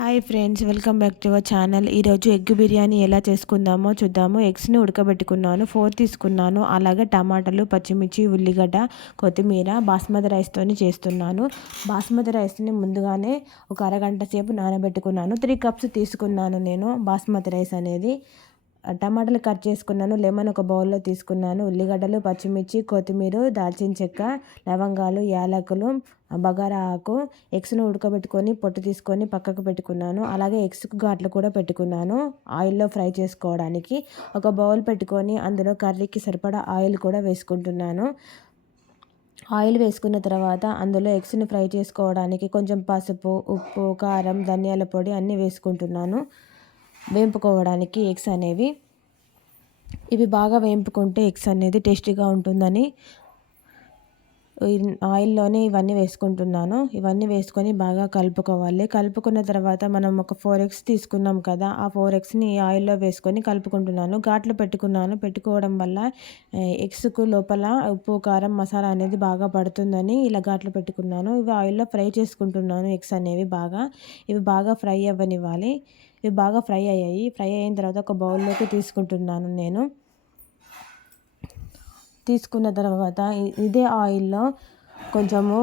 Hi friends, welcome back to our channel. ఈరోజు egg biryani ఎలా చేసుకుందామో చూద్దాము. ఎగ్స్ని ఉడకబెట్టుకున్నాను, 4 తీసుకున్నాను. అలాగే టమాటాలు, పచ్చిమిర్చి, ఉల్లిగడ్డ, కొత్తిమీర. బాస్మతి రైస్తో చేస్తున్నాను. బాస్మతి రైస్ని ముందుగానే ఒక అరగంట సేపు నానబెట్టుకున్నాను. 3 కప్స్ తీసుకున్నాను నేను బాస్మతి రైస్ అనేది. టమాటాలు కట్ చేసుకున్నాను. లెమన్ ఒక బౌల్లో తీసుకున్నాను. ఉల్లిగడ్డలు, పచ్చిమిర్చి, కొత్తిమీర, దాల్చిన చెక్క, లవంగాలు, యాలకులు, బగారా ఆకు. ఎగ్స్ను ఉడకబెట్టుకొని పొట్టు తీసుకొని పక్కకు పెట్టుకున్నాను. అలాగే ఎగ్స్కు ఘాట్లు కూడా పెట్టుకున్నాను ఆయిల్లో ఫ్రై చేసుకోవడానికి. ఒక బౌల్ పెట్టుకొని అందులో కర్రీకి సరిపడా ఆయిల్ కూడా వేసుకుంటున్నాను. ఆయిల్ వేసుకున్న తర్వాత అందులో ఎగ్స్ని ఫ్రై చేసుకోవడానికి కొంచెం పసుపు, ఉప్పు, కారం, ధనియాల పొడి అన్నీ వేసుకుంటున్నాను వేపుకోవడానికి. ఎగ్స్ అనేవి ఇవి బాగా వేపుకుంటే ఎగ్స్ అనేది టేస్టీగా ఉంటుందని ఆయిల్లోనే ఇవన్నీ వేసుకుంటున్నాను. ఇవన్నీ వేసుకొని బాగా కలుపుకోవాలి. కలుపుకున్న తర్వాత మనం ఒక 4 ఎగ్స్ తీసుకున్నాం కదా, ఆ 4 ఎగ్స్ని ఆయిల్లో వేసుకొని కలుపుకుంటున్నాను. ఘాట్లు పెట్టుకోవడం వల్ల ఎగ్స్కు లోపల ఉప్పు, కారం, మసాలా అనేది బాగా పడుతుందని ఇలా ఘాట్లు పెట్టుకున్నాను. ఇవి ఆయిల్లో ఫ్రై చేసుకుంటున్నాను. ఎగ్స్ అనేవి ఇవి బాగా ఫ్రై అవ్వనివ్వాలి. ఇవి బాగా ఫ్రై అయ్యాయి. ఫ్రై అయిన తర్వాత ఒక బౌల్లోకి తీసుకుంటున్నాను నేను. తీసుకున్న తర్వాత ఇదే ఆయిల్లో కొంచెము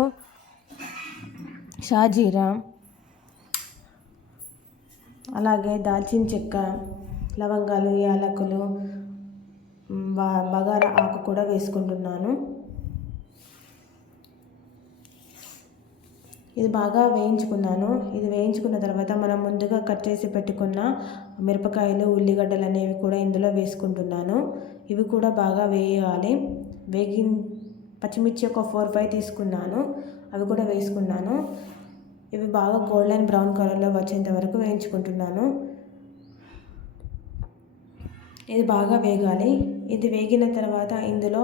షాజీరా, అలాగే దాల్చిన చెక్క, లవంగాలు, యాలకులు, బగారా ఆకు కూడా వేసుకుంటున్నాను. ఇది బాగా వేయించుకున్నాను. ఇది వేయించుకున్న తర్వాత మనం ముందుగా కట్ చేసి పెట్టుకున్న మిరపకాయలు, ఉల్లిగడ్డలు అనేవి కూడా ఇందులో వేసుకుంటున్నాను. ఇవి కూడా బాగా వేయాలి. పచ్చిమిర్చి ఒక 4-5 తీసుకున్నాను, అవి కూడా వేసుకున్నాను. ఇవి బాగా గోల్డెన్ బ్రౌన్ కలర్లో వచ్చేంత వరకు వేయించుకుంటున్నాను. ఇది బాగా వేగాలి. ఇది వేగిన తర్వాత ఇందులో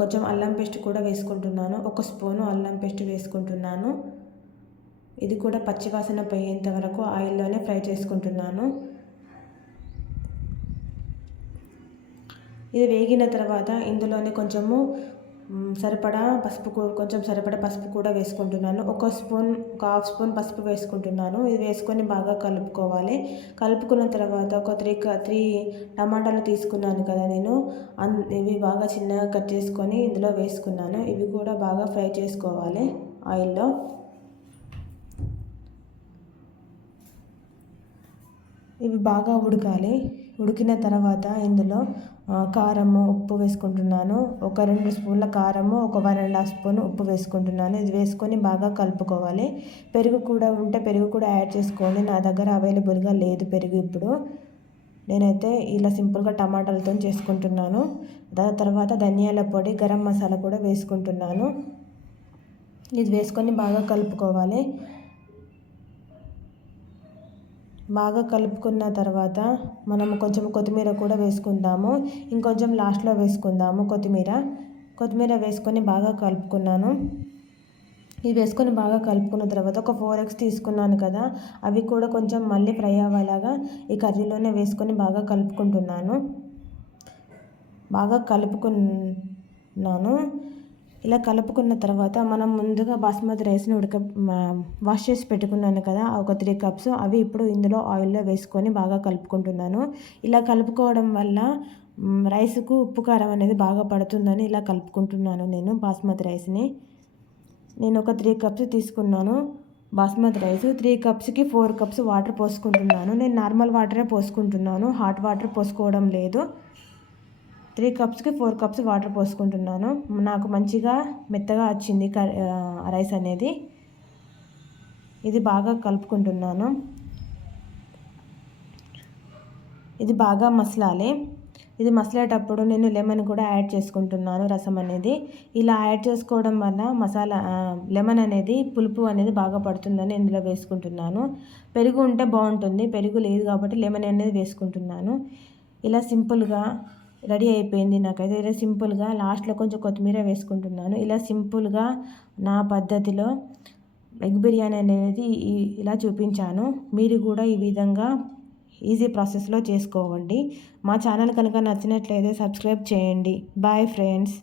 కొంచెం అల్లం పేస్ట్ కూడా వేసుకుంటున్నాను. 1 స్పూను అల్లం పేస్ట్ వేసుకుంటున్నాను. ఇది కూడా పచ్చివాసన పోయేంత వరకు ఆయిల్లోనే ఫ్రై చేసుకుంటున్నాను. ఇది వేగిన తర్వాత ఇందులోనే కొంచెము సరిపడా పసుపు కూడా వేసుకుంటున్నాను. 1 స్పూన్, 1/2 స్పూన్ పసుపు వేసుకుంటున్నాను. ఇది వేసుకొని బాగా కలుపుకోవాలి. కలుపుకున్న తర్వాత ఒక 3 టమాటాలు తీసుకున్నాను కదా నేను, ఇవి బాగా చిన్నగా కట్ చేసుకొని ఇందులో వేసుకున్నాను. ఇవి కూడా బాగా ఫ్రై చేసుకోవాలి ఆయిల్లో. ఇవి బాగా ఉడకాలి. ఉడికిన తర్వాత ఇందులో కారము, ఉప్పు వేసుకుంటున్నాను. ఒక 2 స్పూన్ల కారము, ఒక 1.5 స్పూన్ ఉప్పు వేసుకుంటున్నాను. ఇది వేసుకొని బాగా కలుపుకోవాలి. పెరుగు కూడా ఉంటే పెరుగు కూడా యాడ్ చేసుకోండి. నా దగ్గర అవైలబుల్గా లేదు పెరుగు ఇప్పుడు. నేనైతే ఇలా సింపుల్గా టమాటాలతో చేసుకుంటున్నాను. దాని తర్వాత ధనియాల పొడి, గరం మసాలా కూడా వేసుకుంటున్నాను. ఇది వేసుకొని బాగా కలుపుకోవాలి. బాగా కలుపుకున్న తర్వాత మనము కొంచెం కొత్తిమీర కూడా వేసుకుందాము. ఇంకొంచెం లాస్ట్లో వేసుకుందాము కొత్తిమీర వేసుకొని బాగా కలుపుకున్నాను. ఇది వేసుకొని బాగా కలుపుకున్న తర్వాత ఒక 4 ఎగ్స్ తీసుకున్నాను కదా, అవి కూడా కొంచెం మళ్ళీ ఫ్రై అవ్వేలాగా ఈ కర్రీలోనే వేసుకొని బాగా కలుపుకుంటున్నాను. బాగా కలుపుకున్నాను. ఇలా కలుపుకున్న తర్వాత మనం ముందుగా బాస్మతి రైస్ని వాష్ చేసి పెట్టుకున్నాను కదా, ఒక 3 కప్స్, అవి ఇప్పుడు ఇందులో ఆయిల్లో వేసుకొని బాగా కలుపుకుంటున్నాను. ఇలా కలుపుకోవడం వల్ల రైస్కు ఉప్పు, కారం అనేది బాగా పడుతుందని ఇలా కలుపుకుంటున్నాను నేను బాస్మతి రైస్ని. నేను ఒక 3 కప్స్ తీసుకున్నాను బాస్మతి రైస్. 3 కప్స్కి 4 కప్స్ వాటర్ పోసుకుంటున్నాను. నేను నార్మల్ వాటరే పోసుకుంటున్నాను, హాట్ వాటర్ పోసుకోవడం లేదు. 3 కప్స్కి 4 కప్స్ వాటర్ పోసుకుంటున్నాను. నాకు మంచిగా మెత్తగా వచ్చింది రైస్ అనేది. ఇది బాగా కలుపుకుంటున్నాను. ఇది బాగా మసలాలి. ఇది మసలేటప్పుడు నేను లెమన్ కూడా యాడ్ చేసుకుంటున్నాను, రసం అనేది. ఇలా యాడ్ చేసుకోవడం వల్ల లెమన్ అనేది పులుపు అనేది బాగా పడుతుందని ఇందులో వేసుకుంటున్నాను. పెరుగు ఉంటే బాగుంటుంది, పెరుగు లేదు కాబట్టి లెమన్ అనేది వేసుకుంటున్నాను. ఇలా సింపుల్గా రెడీ అయిపోయింది నాకైతే. ఇలా సింపుల్గా లాస్ట్లో కొంచెం కొత్తిమీర వేసుకుంటున్నాను. ఇలా సింపుల్గా నా పద్ధతిలో ఎగ్ బిర్యానీ అనేది ఇలా చూపించాను. మీరు కూడా ఈ విధంగా ఈజీ ప్రాసెస్లో చేసుకోవండి. మా ఛానల్ కనుక నచ్చినట్లయితే సబ్స్క్రైబ్ చేయండి. Bye friends.